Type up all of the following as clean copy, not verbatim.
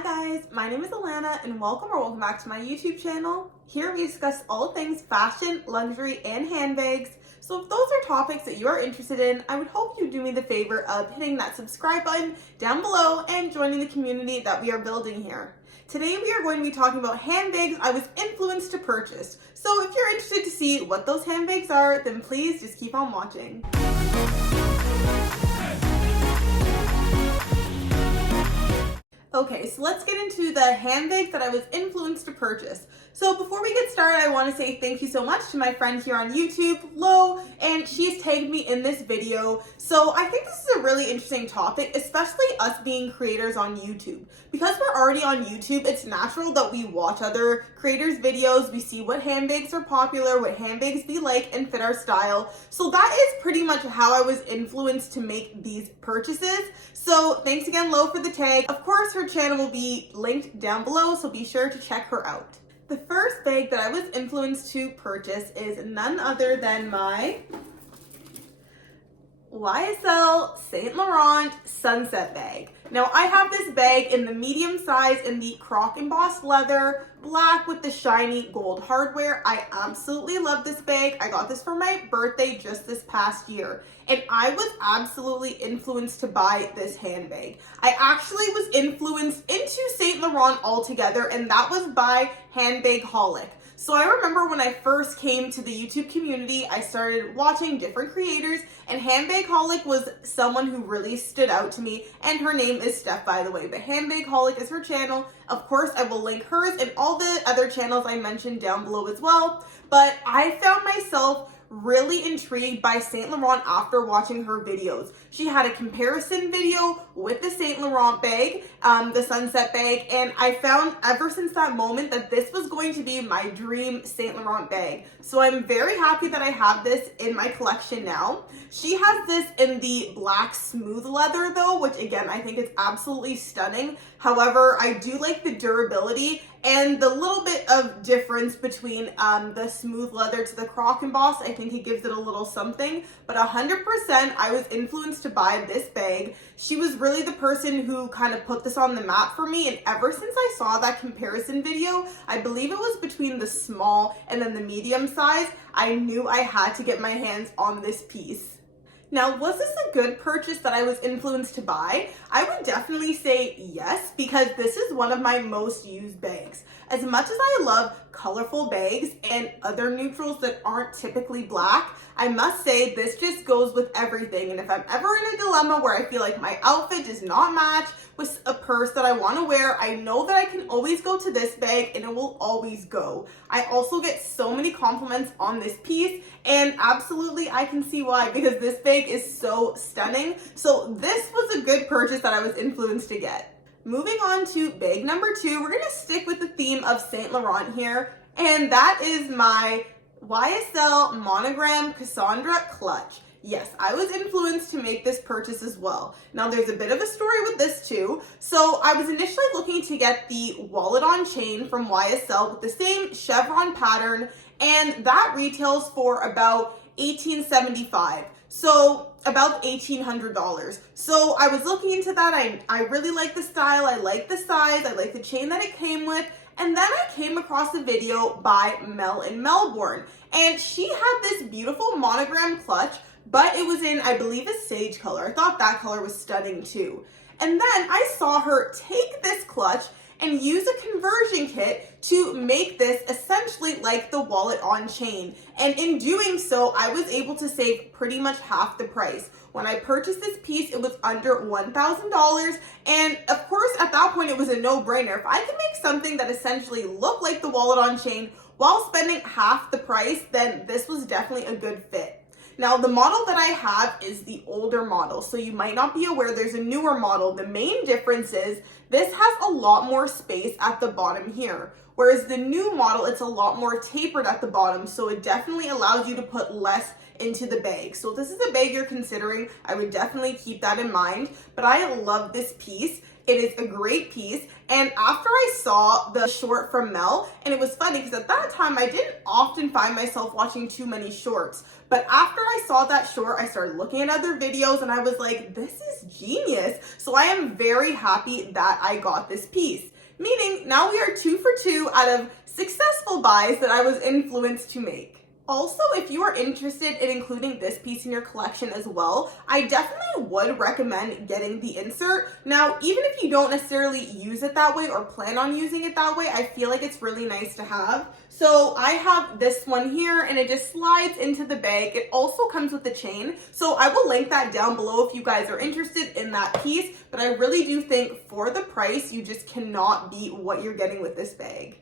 Hi guys, my name is Alana and welcome back to my YouTube channel. Here we discuss all things fashion, luxury, and handbags. So if those are topics that you are interested in, I would hope you do me the favor of hitting that subscribe button down below and joining the community that we are building here. Today we are going to be talking about handbags I was influenced to purchase. So if you're interested to see what those handbags are, then please just keep on watching. Okay, so let's get into the handbag that I was influenced to purchase. So before we get started, I want to say thank you so much to my friend here on YouTube, Lo, and she's tagged me in this video. So I think this is a really interesting topic, especially us being creators on YouTube. Because we're already on YouTube, it's natural that we watch other creators' videos, we see what handbags are popular, what handbags we like and fit our style. So that is pretty much how I was influenced to make these purchases. So thanks again, Lo, for the tag. Of course, her channel will be linked down below, so be sure to check her out. The first bag that I was influenced to purchase is none other than my YSL Saint Laurent Sunset bag. Now I have this bag in the medium size in the croc embossed leather, black with the shiny gold hardware. I absolutely love this bag. I got this for my birthday just this past year, and I was absolutely influenced to buy this handbag. I actually was influenced into Saint Laurent altogether, and that was by Handbagaholic. So I remember when I first came to the YouTube community, I started watching different creators, and Handbagaholic was someone who really stood out to me, and her name is Steph, by the way, but Handbagaholic is her channel. Of course, I will link hers and all the other channels I mentioned down below as well, but I found myself really intrigued by Saint Laurent after watching her videos. She had a comparison video with the Saint Laurent bag, the Sunset bag, and I found ever since that moment that this was going to be my dream Saint Laurent bag. So I'm very happy that I have this in my collection now. She has this in the black smooth leather though, which again, I think is absolutely stunning. However, I do like the durability and the little bit of difference between the smooth leather to the croc emboss. I think it gives it a little something, but 100% I was influenced to buy this bag. She was really the person who kind of put this on the map for me, and ever since I saw that comparison video, I believe it was between the small and then the medium size, I knew I had to get my hands on this piece. Now, was this a good purchase that I was influenced to buy? I would definitely say yes, because this is one of my most used bags. As much as I love colorful bags and other neutrals that aren't typically black, I must say this just goes with everything. And if I'm ever in a dilemma where I feel like my outfit does not match with a purse that I want to wear, I know that I can always go to this bag and it will always go. I also get so many compliments on this piece, and absolutely I can see why, because this bag is so stunning. So this was a good purchase that I was influenced to get. Moving on to bag number 2, we're going to stick with the theme of Saint Laurent here, and that is my YSL Monogram Cassandra clutch. Yes, I was influenced to make this purchase as well. Now there's a bit of a story with this too. So I was initially looking to get the wallet on chain from YSL with the same chevron pattern, and that retails for about $18.75. So about $1,800. So I was looking into that. I really like the style, I like the size, I like the chain that it came with. And then I came across a video by Mel in Melbourne, and she had this beautiful monogram clutch, but it was in, I believe, a sage color. I thought that color was stunning too. And then I saw her take this clutch and use a conversion kit to make this essentially like the wallet on chain. And in doing so, I was able to save pretty much half the price. When I purchased this piece, it was under $1,000. And of course, at that point, it was a no-brainer. If I could make something that essentially looked like the wallet on chain while spending half the price, then this was definitely a good fit. Now, the model that I have is the older model, so you might not be aware there's a newer model. The main difference is this has a lot more space at the bottom here, whereas the new model, it's a lot more tapered at the bottom, so it definitely allows you to put less into the bag. So if this is a bag you're considering, I would definitely keep that in mind, but I love this piece. It is a great piece. And after I saw the short from Mel, and it was funny because at that time I didn't often find myself watching too many shorts. But after I saw that short, I started looking at other videos and I was like, this is genius. So I am very happy that I got this piece. Meaning now we are 2 for 2 out of successful buys that I was influenced to make. Also, if you are interested in including this piece in your collection as well, I definitely would recommend getting the insert. Now, even if you don't necessarily use it that way or plan on using it that way, I feel like it's really nice to have. So I have this one here and it just slides into the bag. It also comes with a chain. So I will link that down below if you guys are interested in that piece. But I really do think for the price, you just cannot beat what you're getting with this bag.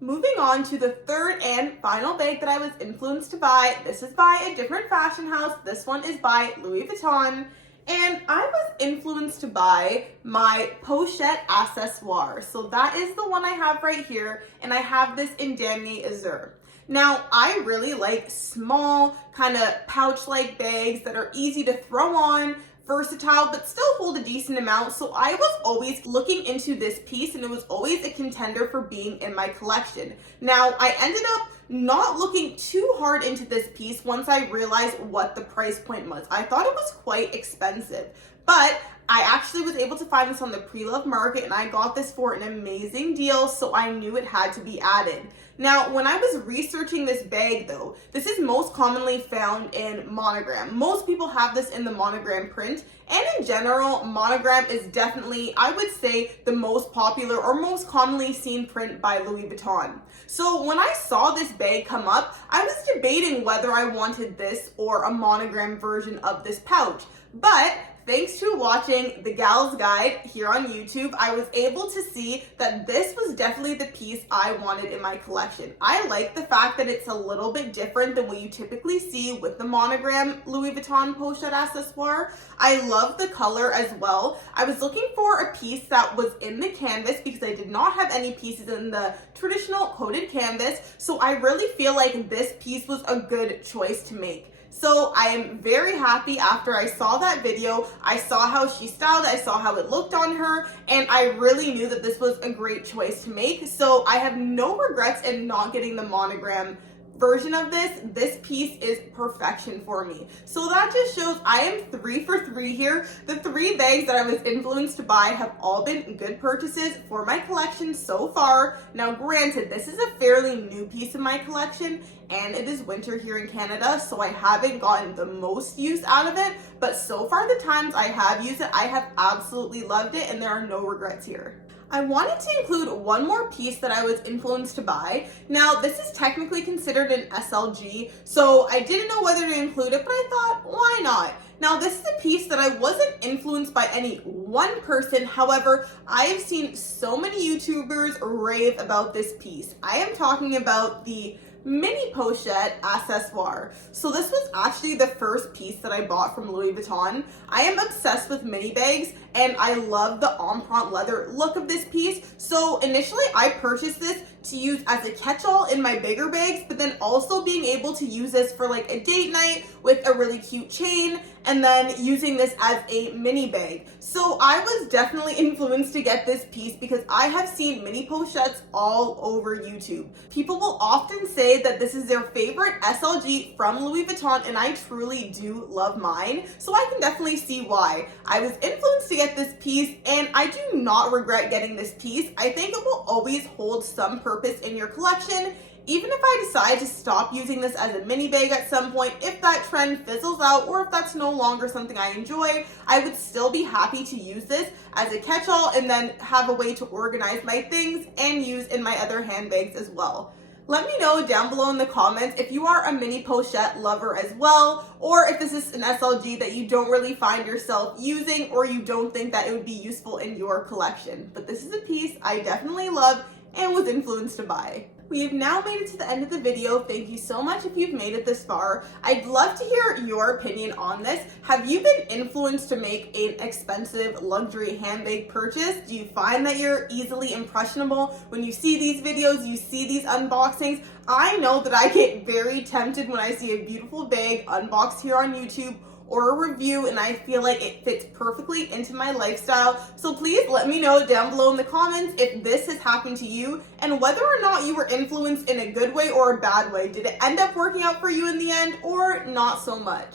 Moving on to the third and final bag that I was influenced to buy. This is by a different fashion house. This one is by Louis Vuitton. And I was influenced to buy my pochette accessoire. So that is the one I have right here. And I have this in Damier Azur. Now, I really like small, kind of pouch-like bags that are easy to throw on, versatile, but still hold a decent amount. So I was always looking into this piece and it was always a contender for being in my collection. Now, I ended up not looking too hard into this piece once I realized what the price point was. I thought it was quite expensive, but I actually was able to find this on the pre-loved market and I got this for an amazing deal, so I knew it had to be added. Now, when I was researching this bag though, this is most commonly found in monogram. Most people have this in the monogram print, and in general, monogram is definitely, I would say, the most popular or most commonly seen print by Louis Vuitton. So when I saw this bag come up, I was debating whether I wanted this or a monogram version of this pouch. But thanks to watching the Gal's Guide here on YouTube, I was able to see that this was definitely the piece I wanted in my collection. I like the fact that it's a little bit different than what you typically see with the monogram Louis Vuitton pochette accessoire. I love the color as well. I was looking for a piece that was in the canvas because I did not have any pieces in the traditional coated canvas, so I really feel like this piece was a good choice to make. So I am very happy after I saw that video. I saw how she styled it, I saw how it looked on her, and I really knew that this was a great choice to make. So I have no regrets in not getting the monogram version of this. This piece is perfection for me. So that just shows I am 3 for 3 here. The 3 bags that I was influenced to buy have all been good purchases for my collection so far. Now granted, this is a fairly new piece in my collection and it is winter here in Canada, so I haven't gotten the most use out of it, but so far the times I have used it, I have absolutely loved it and there are no regrets here. I wanted to include one more piece that I was influenced to buy. Now, this is technically considered an SLG, so I didn't know whether to include it, but I thought, why not? Now, this is a piece that I wasn't influenced by any one person. However, I have seen so many YouTubers rave about this piece. I am talking about the mini pochette accessoire. So this was actually the first piece that I bought from Louis Vuitton. I am obsessed with mini bags and I love the empreinte leather look of this piece. So initially I purchased this to use as a catch-all in my bigger bags, but then also being able to use this for like a date night with a really cute chain, and then using this as a mini bag. So I was definitely influenced to get this piece because I have seen mini pochettes all over YouTube. People will often say that this is their favorite SLG from Louis Vuitton, and I truly do love mine. So I can definitely see why. I was influenced to get this piece and I do not regret getting this piece. I think it will always hold some purpose in your collection. Even if I decide to stop using this as a mini bag at some point, if that trend fizzles out or if that's no longer something I enjoy, I would still be happy to use this as a catch-all and then have a way to organize my things and use in my other handbags as well. Let me know down below in the comments if you are a mini pochette lover as well, or if this is an SLG that you don't really find yourself using or you don't think that it would be useful in your collection. But this is a piece I definitely love and was influenced to buy. We have now made it to the end of the video. Thank you so much if you've made it this far. I'd love to hear your opinion on this. Have you been influenced to make an expensive luxury handbag purchase? Do you find that you're easily impressionable when you see these videos, you see these unboxings? I know that I get very tempted when I see a beautiful bag unboxed here on YouTube or a review, and I feel like it fits perfectly into my lifestyle. So please let me know down below in the comments if this has happened to you and whether or not you were influenced in a good way or a bad way. Did it end up working out for you in the end or not so much?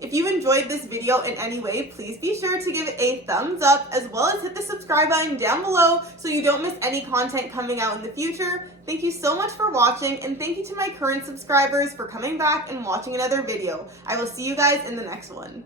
If you enjoyed this video in any way, please be sure to give it a thumbs up, as well as hit the subscribe button down below so you don't miss any content coming out in the future. Thank you so much for watching, and thank you to my current subscribers for coming back and watching another video. I will see you guys in the next one.